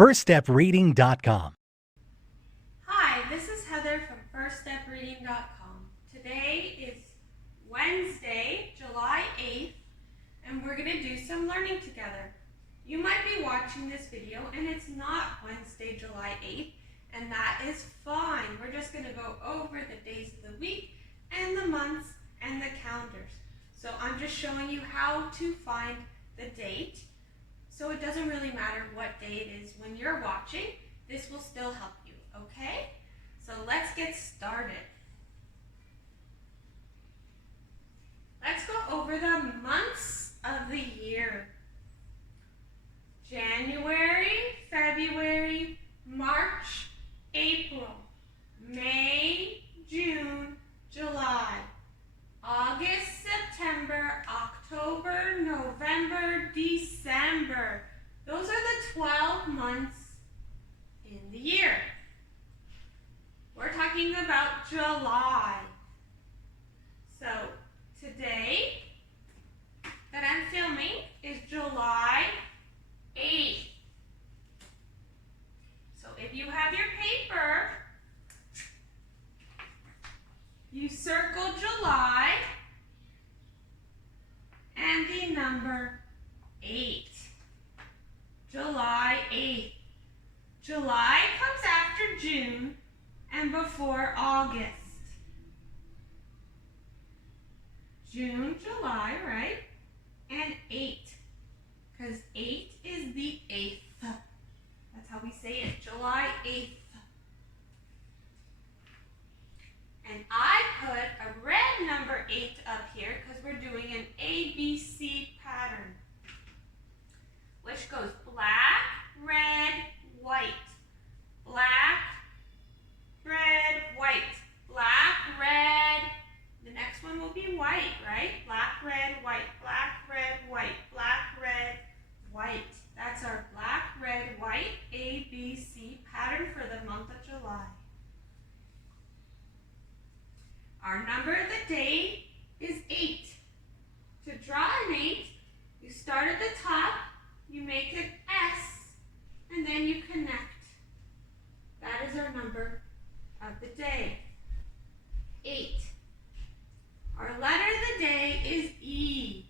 firststepreading.com. Hi, this is Heather from firststepreading.com. Today is Wednesday, July 8th, and we're going to do some learning together. You might be watching this video and it's not Wednesday, July 8th, and that is fine. We're just going to go over the days of the week and the months and the calendars. So I'm just showing you how to find the date. So it doesn't really matter what day it is when you're watching. This will still help you, okay? So let's get started. Let's go over the months of the year. January, February, March, April, May, June, July, August, September, October, November, December. Those are the 12 months in the year. We're talking about July. So today that I'm filming is July 8th. So if you have your paper, you circle July and the number 8. July 8th. July comes after June and before August. June, July, right? And 8, because 8 is the 8th. That's how we say it, July 8th. And I put a red number 8 up here because we're doing an ABC pattern, which goes black, red, white, black, red, white, black, red. The next one will be white, right? Black, red, white, black, red, white, black, red, white. That's our black, red, white ABC pattern for the month of July. Our number of the day is 8. To draw an 8, you start at the top, you make an S, and then you connect. That is our number of the day, 8. Our letter of the day is E.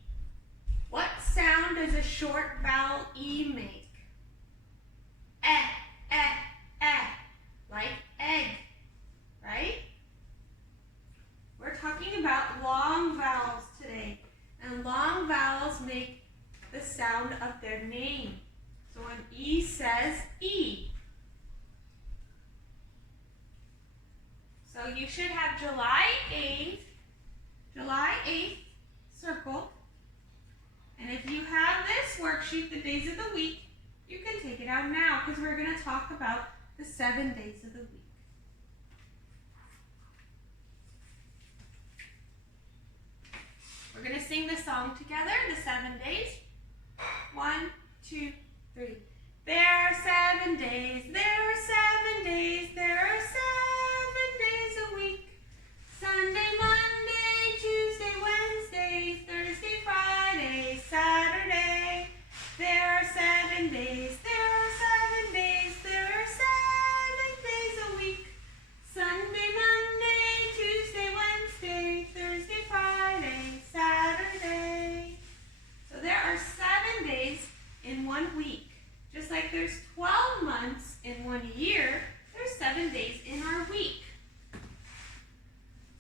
What sound does a short vowel E make? Like egg, right? We're talking about long vowels today, and long vowels make the sound of their name. So an E says E. So you should have July 8th circled. And if you have this worksheet, the days of the week, you can take it out now because we're going to talk about the 7 days of the week. We're going to sing the song together, the 7 days. 1, 2, 3. There are 7 days, there are 7 days, there are 7 days a week. Sunday, Monday, Tuesday, Wednesday, Thursday, Friday, Saturday. There are 7 days, there are 7 days, there are 7 days a week. Sunday, Monday, Tuesday, Wednesday, Thursday, Friday, Saturday. So there are 7 days in 1 week. Just like there's 12 months in 1 year, there's 7 days in our week.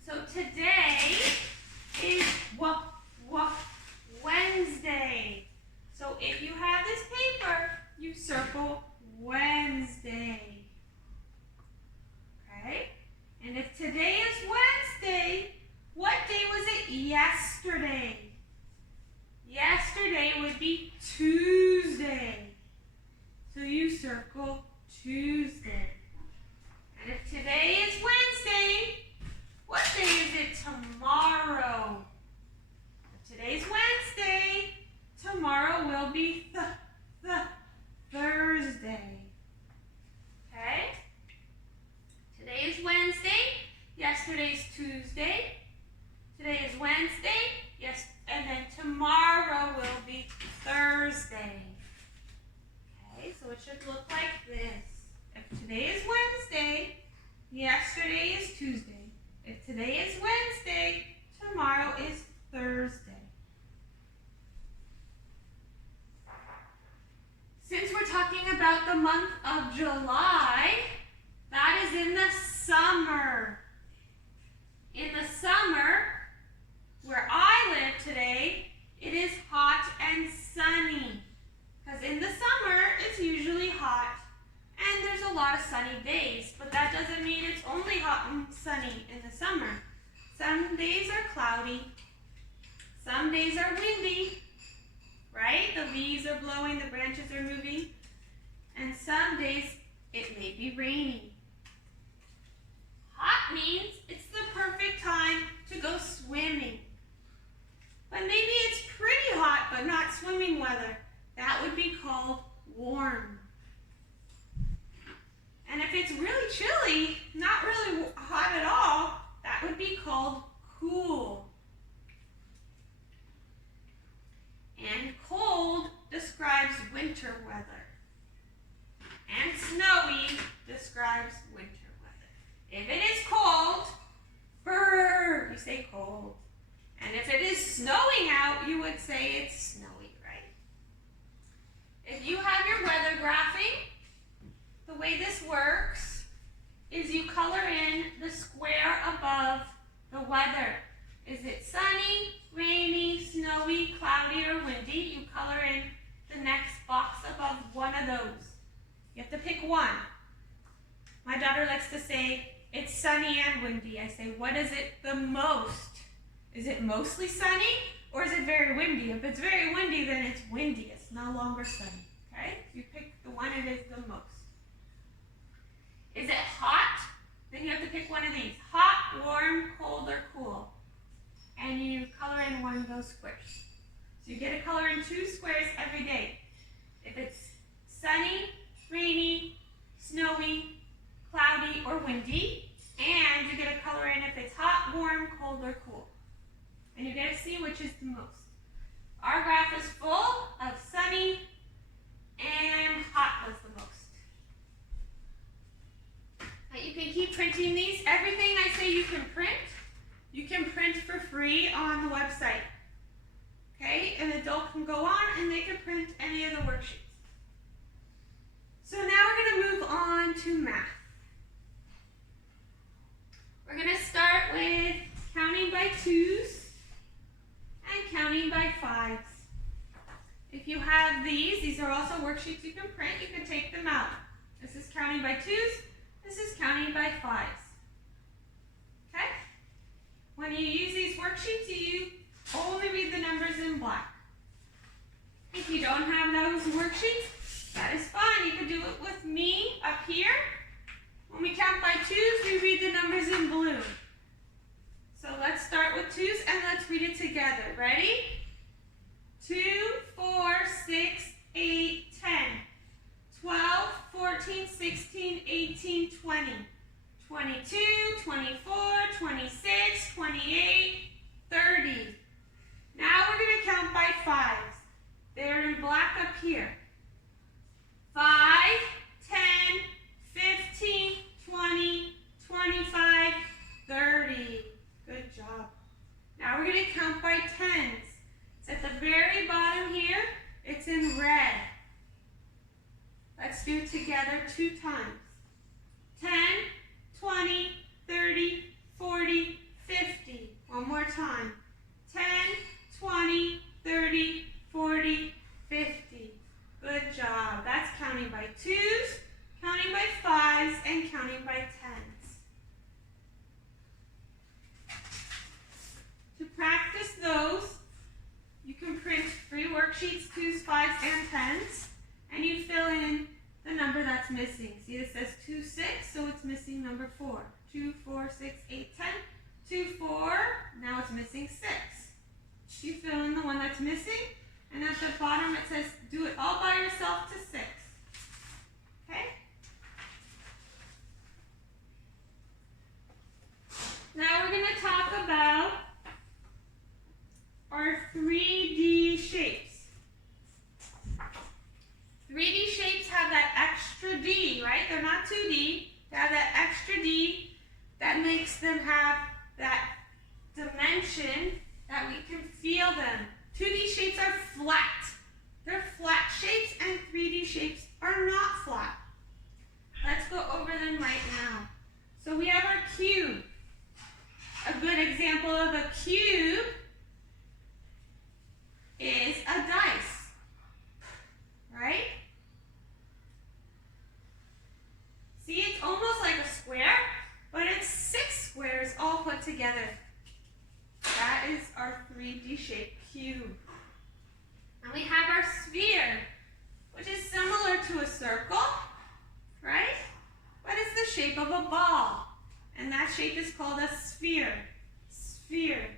So today is Wednesday. So if you have this paper, you circle Wednesday. Okay? And if today is Wednesday, what day was it yesterday? Yesterday would be Tuesday. So you circle Tuesday. And if today is Wednesday, what day is it tomorrow? If today's Wednesday, tomorrow will be Thursday. Okay? Today is Wednesday. Yesterday's Tuesday. Today is Wednesday. Yes, and then tomorrow will be Thursday. Okay, so it should look look like this. If today is Wednesday, yesterday is Tuesday. If today is Wednesday, tomorrow is Thursday. Since we're talking about the month of July, that is in the summer. In the summer, where I live today, it is hot and sunny. Because in the summer, it's usually hot and there's a lot of sunny days. But that doesn't mean it's only hot and sunny in the summer. Some days are cloudy. Some days are windy. Right? The leaves are blowing, the branches are moving. And some days it may be raining. Hot means it's the perfect time to go swimming. But maybe it's pretty hot but not swimming weather. That would be called warm. And if it's really chilly, not really hot at all, that would be called cool. And cold describes winter weather. And snowy describes winter weather. If it is cold, brr, you say cold. And if it is snowing out, you would say it's snowy, right? If you have your weather graphing, the way this works is you color in the square above the weather. Is it sunny, rainy, snowy, cloudy, or windy? You color in the next box above one of those. You have to pick one. My daughter likes to say, it's sunny and windy. I say, what is it the most? Is it mostly sunny or is it very windy? If it's very windy, then it's windy. It's no longer sunny. Okay? You pick the one it is the most. Is it hot? Then you have to pick one of these. Hot, warm, cold, or cool. And you color in one of those squares. So you get to color in 2 squares every day. If it's sunny, rainy, snowy, cloudy, or windy. And you get to color in if it's hot, warm, cold, or cool. And you get to see which is the most. Our graph is full of sunny and hot was the most. Now you can keep printing these. Everything I say you can print for free on the website. Okay? An adult can go on and they can print any of the worksheets. So now we're going to move on to math. We're going to start with counting by 2s and counting by 5s. If you have these are also worksheets you can print. You can take them out. This is counting by 2s. This is counting by 5s. Okay? When you use these worksheets, you only read the numbers in black. If you don't have those worksheets, that is fine. You can do it with me up here. When we count by 2s, we read the numbers in blue. So let's start with 2s and let's read it together. Ready? 2, 4, 6, 8, 10, 12, 14, 16, 18, 20, 22, 24, 26, 28, 30. Now we're going to count by 5s. They're in black up here. 5, 10, 15, 20, 25, 30. Good job. Now we're going to count by 10s. It's at the very bottom here. It's in red. Let's do it together 2 times. 10, 20, 30, 40, 50. One more time. 10, 20, 30, 40, 50. Good job. That's counting by 2s, counting by 5s, and counting by 10s. To practice those, you can print free worksheets, 2s, 5s, and 10s, and you fill in the number that's missing. See, it says 2, 6, so it's missing number 4. 2, 4, 6, 8, 10. 2, 4, now it's missing 6. You fill in the one that's missing, and at the bottom it says do it all by yourself to 6. Okay? Now we're going to talk about our 3D shapes. 3D shapes have that extra They're not 2D. They have that extra D that makes them have that dimension that we can feel them. 2D shapes are flat. They're flat shapes, and 3D shapes are not flat. Let's go over them right now. So we have our cube. A good example of a cube is a dice, right? See, it's almost like a square, but it's 6 squares all put together. That is our 3D shape cube. And we have our sphere, which is similar to a circle, right? But it's the shape of a ball. And that shape is called a sphere. Sphere.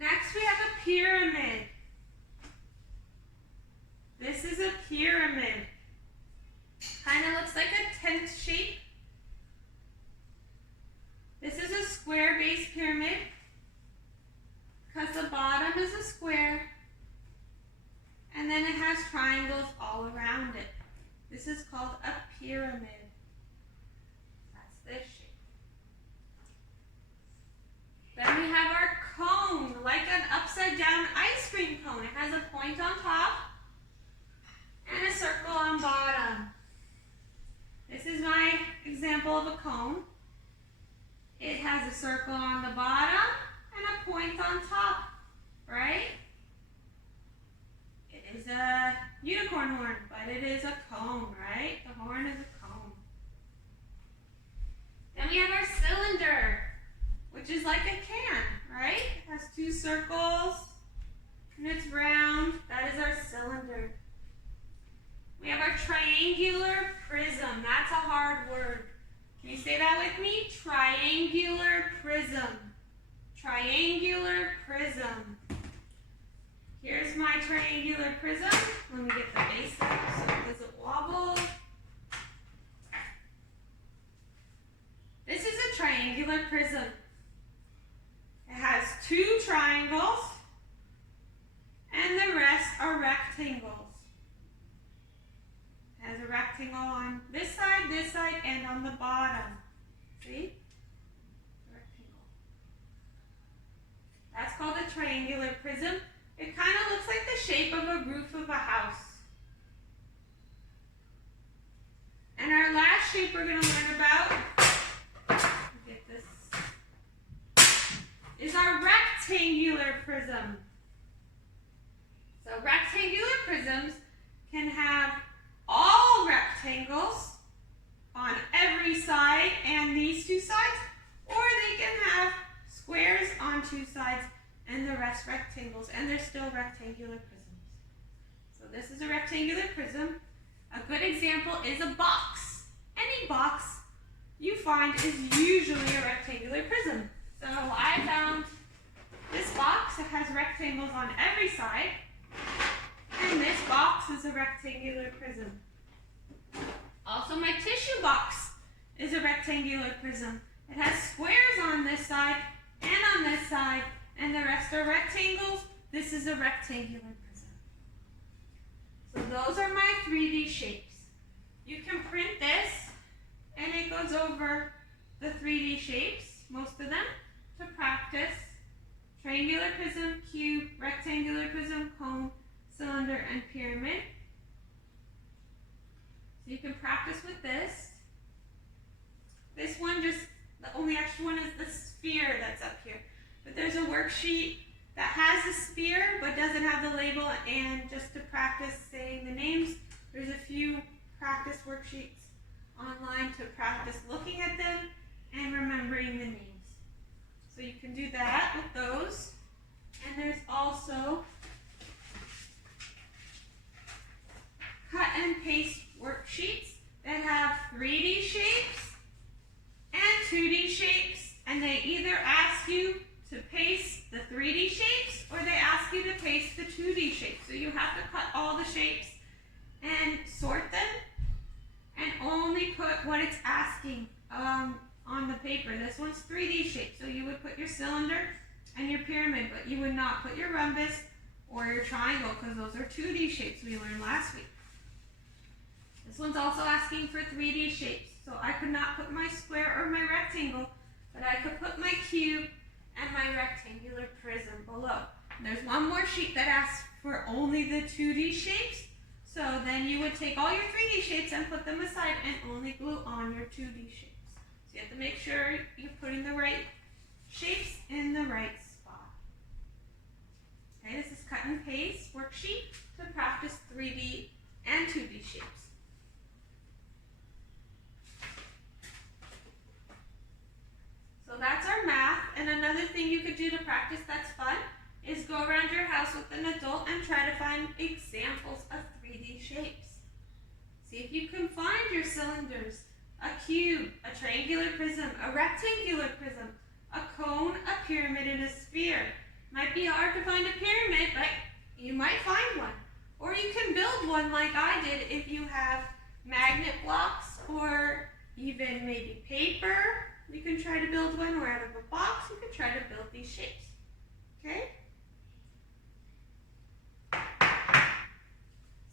Next we have a pyramid. This is a pyramid. Kind of looks like a tent shape. This is a square-based pyramid because the bottom is a square and then it has triangles all around it. This is called a pyramid. That's this shape. Then we have our cone, like an upside-down ice cream cone. It has a point on top and a circle on bottom. This is my example of a cone. It has a circle on the bottom and a point on top, right? It is a unicorn horn, but it is a cone, right? The horn is a cone. Then we have our cylinder, which is like a can, right? It has 2 circles and it's round. That is our cylinder. We have our triangular prism. That's a hard word. Can you say that with me? Triangular prism. Triangular prism. Here's my triangular prism. Let me get the base up so it doesn't wobble. This is a triangular prism. It has 2 triangles and the rest are rectangles. It has a rectangle on this side, and on the bottom. See? Rectangle. That's called a triangular prism. It kind of looks like the shape of a roof of a house. And our last shape we're going to learn about, get this, is our rectangular prism. So rectangular prisms can have all rectangles on every side and these 2 sides, or they can have squares on 2 sides and the rest rectangles, and they're still rectangular prisms. So this is a rectangular prism. A good example is a box. Any box you find is usually a rectangular prism. So I found this box. It has rectangles on every side. And this box is a rectangular prism. Also, my tissue box is a rectangular prism. It has squares on this side and on this side, and the rest are rectangles. This is a rectangular prism. So those are my 3D shapes. You can print this, and it goes over the 3D shapes, most of them, to practice. Triangular prism, cube, rectangular prism, cone, cylinder, and pyramid. So you can practice with this. This one the only extra one is the sphere that's up here. But there's a worksheet that has a sphere but doesn't have the label, and just to practice saying the names, there's a few practice worksheets online to practice looking at them and remembering the names. So you can do that with those. And there's also cut and paste worksheets that have 3D shapes and 2D shapes, and they either ask you to paste the 3D shapes or they ask you to paste the 2D shapes. So you have to cut all the shapes and sort them and only put what it's asking on the paper. This one's 3D shape, so you would put your cylinder and your pyramid, but you would not put your rhombus or your triangle because those are 2D shapes we learned last week. This one's also asking for 3D shapes. So I could not put my square or my rectangle, but I could put my cube and my rectangular prism below. And there's one more sheet that asks for only the 2D shapes. So then you would take all your 3D shapes and put them aside and only glue on your 2D shapes. So you have to make sure you're putting the right shapes in the right spot. Okay, this is cut and paste worksheet to practice 3D and 2D shapes. So that's our math, and another thing you could do to practice that's fun is go around your house with an adult and try to find examples of 3D shapes. See if you can find your cylinders, a cube, a triangular prism, a rectangular prism, a cone, a pyramid, and a sphere. Might be hard to find a pyramid, but you might find one. Or you can build one like I did if you have magnet blocks or even maybe paper. You can try to build one, or out of a box, you can try to build these shapes. Okay?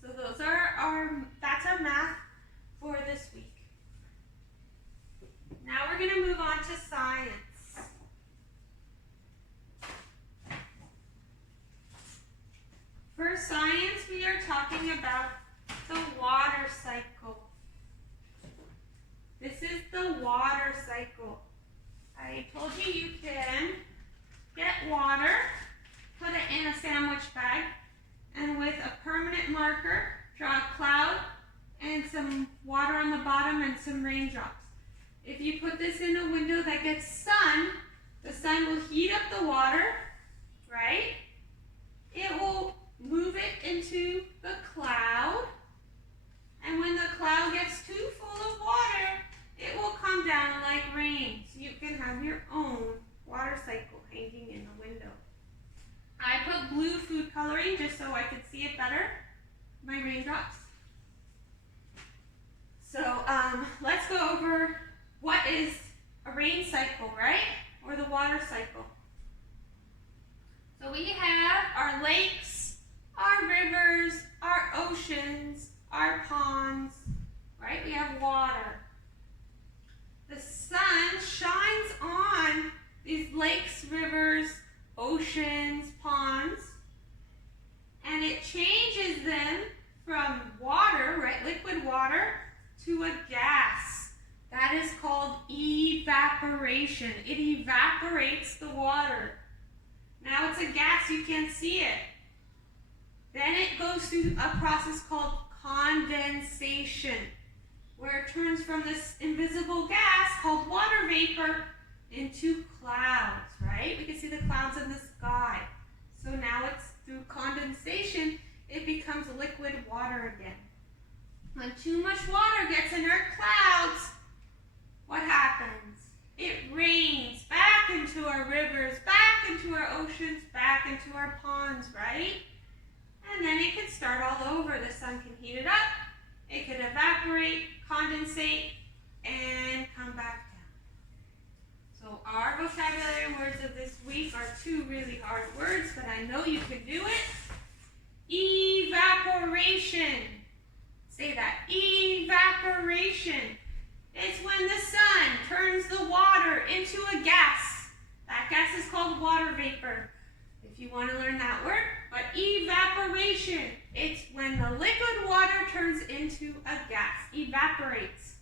So those are that's our math for this week. Now we're going to move on to science. For science, we are talking about the water cycle. This is the water cycle. I told you you can get water, put it in a sandwich bag, and with a permanent marker, draw a cloud and some water on the bottom and some raindrops. If you put this in a window that gets sun, the sun will heat up the water, right? It will move it into the cloud, and when the cloud gets too full of water, it will come down like rain. So you can have your own water cycle hanging in the window. I put blue food coloring just so I could see it better, my raindrops. So let's go over what is a rain cycle, right? Or the water cycle. So we have our lakes, our rivers, our oceans, our ponds, right? We have water. The sun shines on these lakes, rivers, oceans, ponds, and it changes them from water, right, liquid water, to a gas. That is called evaporation. It evaporates the water. Now it's a gas, you can't see it. Then it goes through a process called condensation, where it turns from this invisible gas called water vapor into clouds, right? We can see the clouds in the sky. So now it's through condensation, it becomes liquid water again. When too much water gets in our clouds, what happens? It rains back into our rivers, back into our oceans, back into our ponds, right? And then it can start all over. The sun can heat it up, it can evaporate, condensate, and come back down. So our vocabulary words of this week are two really hard words, but I know you can do it. Evaporation. Say that. Evaporation. It's when the sun turns the water into a gas. That gas is called water vapor, if you want to learn that word. But evaporation, it's when the liquid water turns into a gas, evaporates.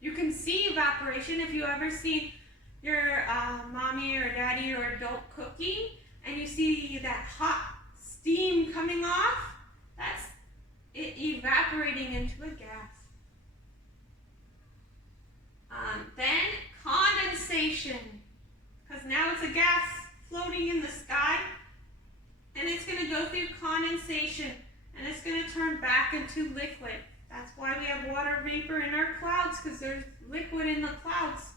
You can see evaporation if you ever seen your mommy or daddy or adult cooking, and you see that hot steam coming off. That's it evaporating into a gas. Then condensation, because now it's a gas floating in the sky, and it's going to go through condensation, and it's going to turn back into liquid. That's why we have water vapor in our clouds, because there's liquid in the clouds,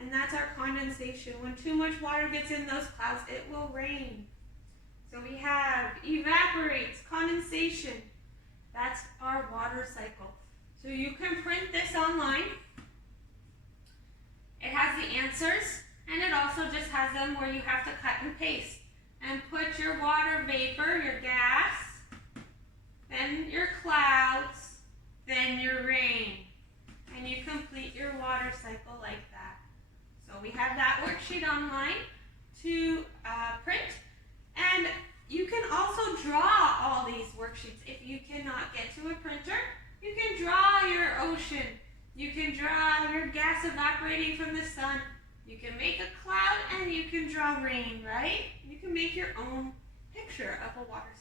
and that's our condensation. When too much water gets in those clouds, it will rain. So we have evaporates, condensation. That's our water cycle. So you can print this online. It has the answers, and it also just has them where you have to cut and paste. And put your water vapor, your gas, then your clouds, then your rain, and you complete your water cycle like that. So we have that worksheet online to print, and you can also draw all these worksheets. If you cannot get to a printer, you can draw your ocean. You can draw your gas evaporating from the sun. You can make a cloud and you can draw rain, right? You can make your own picture of a water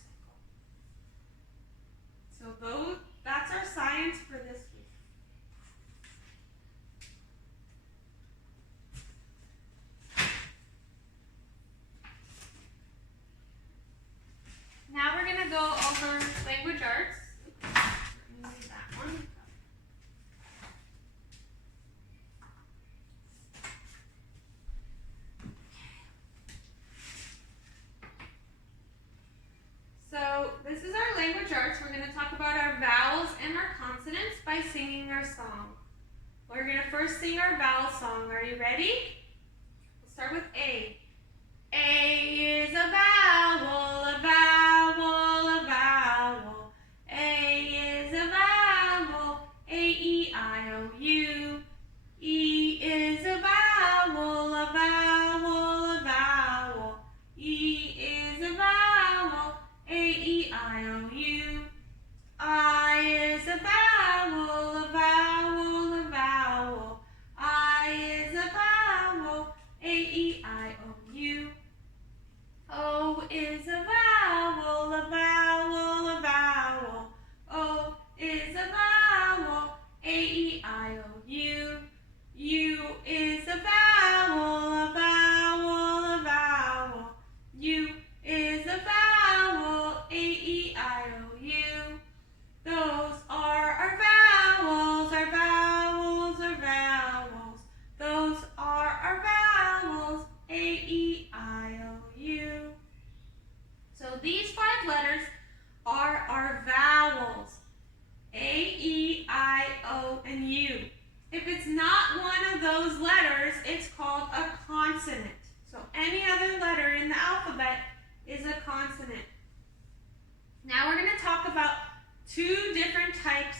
cycle. So that's our science for this week. Now we're going to go over language arts. Oops, that one. So this is our language arts. We're going to talk about our vowels and our consonants by singing our song. We're going to first sing our vowel song. Are you ready? We'll start with A. A is a vowel, a vowel, a vowel. A is a vowel, A-E-I-O-U. E is a vowel, a vowel, a vowel. E is a vowel, A-E-I-O-U. I is a vowel, a vowel, a vowel. I is a vowel, A-E-I-O-U. O is a vowel, a vowel, a vowel. O is a vowel, A-E-I-O-U. U is a vowel, a vowel, a vowel. U is a vowel, A-E-I-O-U. Those are our vowels, our vowels, our vowels. Those are our vowels, A-E-I-O-U. So these 5 letters are our vowels, A, E, I, O, and U. If it's not one of those letters, it's called a consonant. So any other letter in the alphabet is a consonant. Now we're going to talk about 2 different types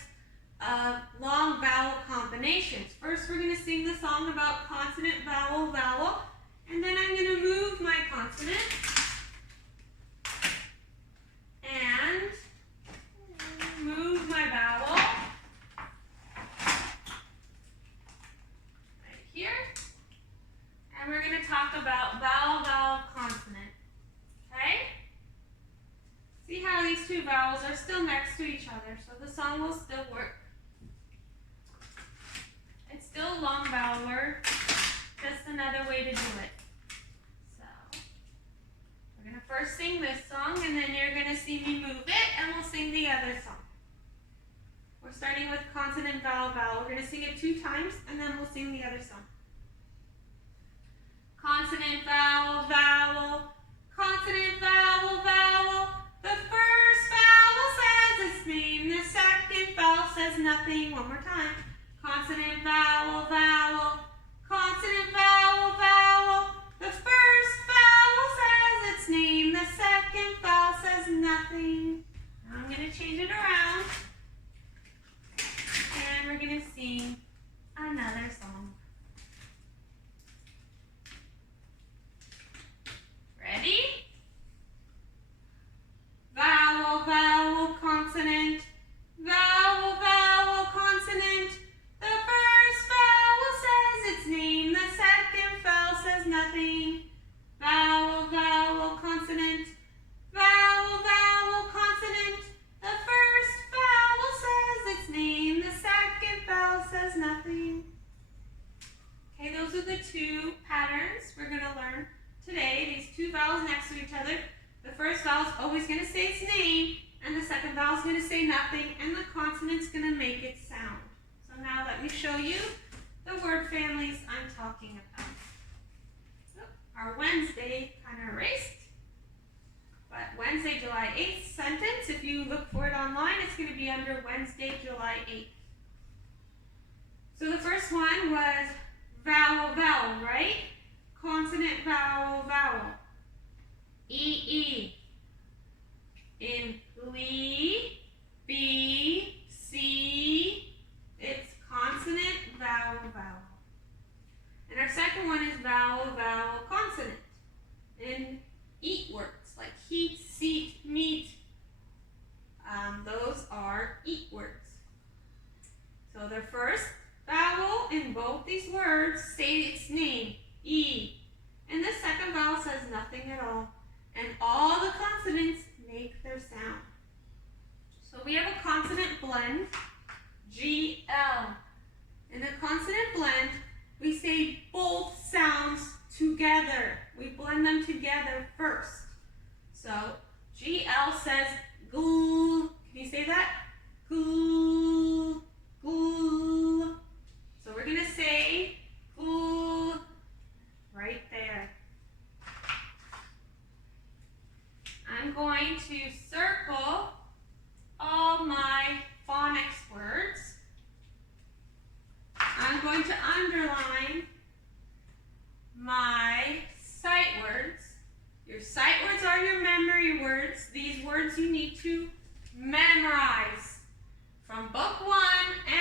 of long vowel combinations. First, we're going to sing the song about consonant, vowel, vowel, and then I'm going to move my consonant and move my vowel right here. And we're going to talk about vowel, vowel, consonant. Okay? See how these 2 vowels are still next to each other, so the song will still work. It's still a long vowel word, just another way to do it. So, we're going to first sing this song, and then you're going to see me move it, and we'll sing the other song. We're starting with consonant, vowel, vowel. We're going to sing it 2 times, and then we'll sing the other song. Consonant, vowel, vowel. Consonant, vowel, vowel. The first vowel says its name. The second vowel says nothing. One more time. Consonant, vowel, vowel. Consonant, vowel, vowel. The first vowel says its name. The second vowel says nothing. Now I'm going to change it around. And we're going to sing another song. Ready? Vowel, vowel, consonant. Vowel, vowel, consonant. The first vowel says its name. The second vowel says nothing. Vowel, vowel, consonant. Vowel, vowel, consonant. The first vowel says its name. The second vowel says nothing. Okay, those are the 2 patterns we're going to learn today. These 2 vowels next to each other. The first vowel is always going to say its name, and the second vowel is going to say nothing, and the consonant's going to make its sound. So now let me show you the word families I'm talking about. So our Wednesday kind of erased, but Wednesday, July 8th sentence, if you look for it online, it's going to be under Wednesday, July 8th. So the first one was vowel, vowel, right? Consonant, vowel, vowel. E-E. In Lee, B, C, So the first vowel in both these words say its name, E. And the second vowel says nothing at all. And all the consonants make their sound. So we have a consonant blend, GL. In a consonant blend, we say both sounds together. We blend them together first. So GL says gl. Can you say that? Gl, gl. So we're going to say gl right there. I'm going to circle all my phonics words. I'm going to underline my sight words. Your sight words are your memory words. These words you need to memorize from book 1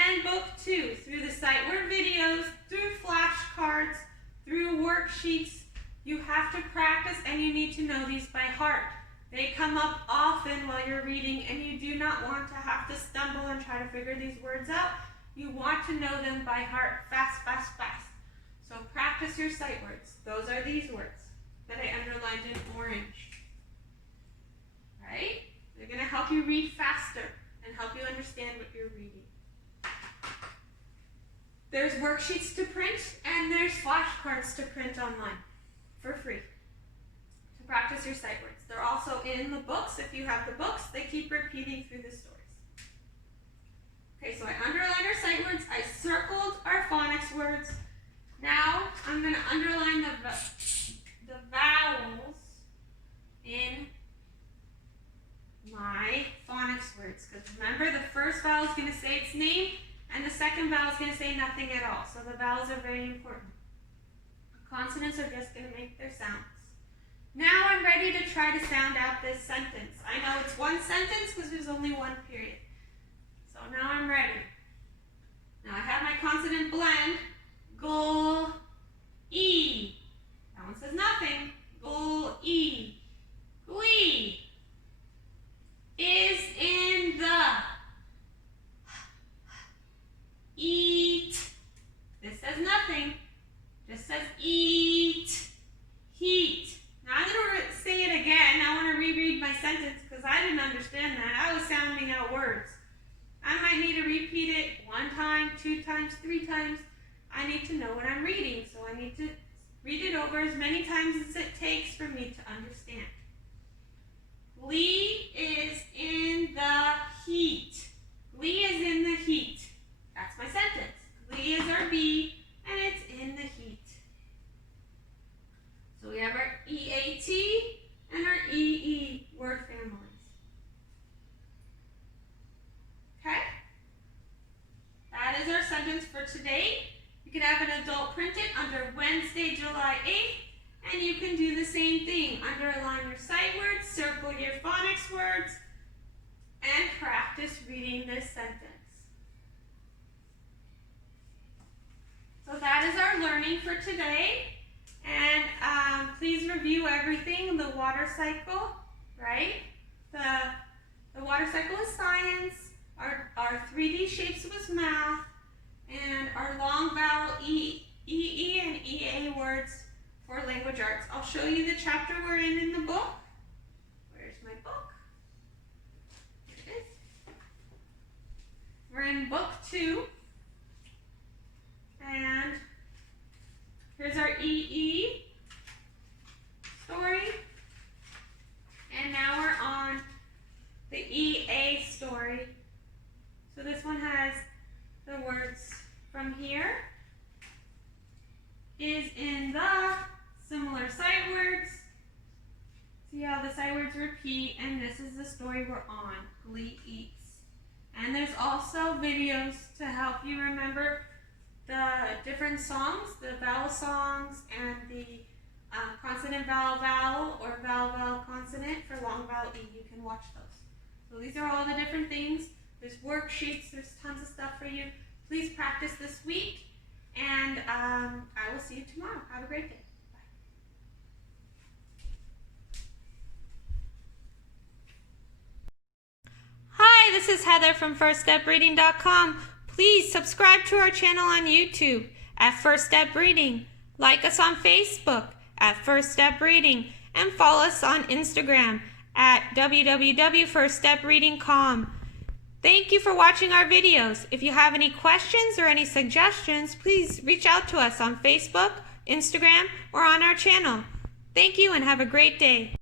and book 2, through the sight word videos, through flashcards, through worksheets. You have to practice and you need to know these by heart. They come up often while you're reading and you do not want to have to stumble and try to figure these words out. You want to know them by heart, fast, fast, fast. So practice your sight words. Those are these words that I underlined in orange. Right? They're going to help you read faster and help you understand what you're reading. There's worksheets to print and there's flashcards to print online for free to practice your sight words. They're also in the books. If you have the books, they keep repeating through the stories. Okay, so I underlined our sight words. I circled our phonics words. Now I'm going to underline the vowels in my phonics words. Because remember, the first vowel is going to say its name, and the second vowel is going to say nothing at all. So the vowels are very important. The consonants are just going to make their sounds. Now I'm ready to try to sound out this sentence. I know it's one sentence because there's only one period. So now I'm ready. Now I have my consonant blend, gl, e. That one says nothing. Gl, e. Glee. Is in the. Eat. This says nothing. Just says eat. Heat. Now I'm going to say it again. I want to reread my sentence because I didn't understand that. I was sounding out words. I might need to repeat it 1 time, 2 times, 3 times. I need to know what I'm reading, so I need to read it over as many times as it takes for me to understand. Glee is in the heat. Glee is in the heat. That's my sentence. Glee is our B, and it's in the heat. So we have our EAT and our EE word families. Okay? That is our sentence for today. You can have an adult print it under Wednesday, July 8th, and you can do the same thing. Underline your sight words, circle your phonics words, and practice reading this sentence. So that is our learning for today. And please review everything. The water cycle, right? The water cycle is science. Our 3D shapes was math. And our long vowel EE and EA words for language arts. I'll show you the chapter we're in the book. Where's my book? Here it is. We're in book 2. And here's our EE story. And now we're on the EA story. So this one has the words from here. Is in the, similar sight words. See how the sight words repeat, and this is the story we're on, Glee Eats. And there's also videos to help you remember the different songs, the vowel songs, and the consonant vowel vowel or vowel vowel consonant for long vowel E. You can watch those. So these are all the different things. There's worksheets, there's tons of stuff for you. Please practice this week, and I will see you tomorrow. Have a great day. Bye. Hi, this is Heather from FirstStepReading.com. Please subscribe to our channel on YouTube at First Step Reading, like us on Facebook at First Step Reading, and follow us on Instagram at www.firststepreading.com. Thank you for watching our videos. If you have any questions or any suggestions, please reach out to us on Facebook, Instagram, or on our channel. Thank you and have a great day.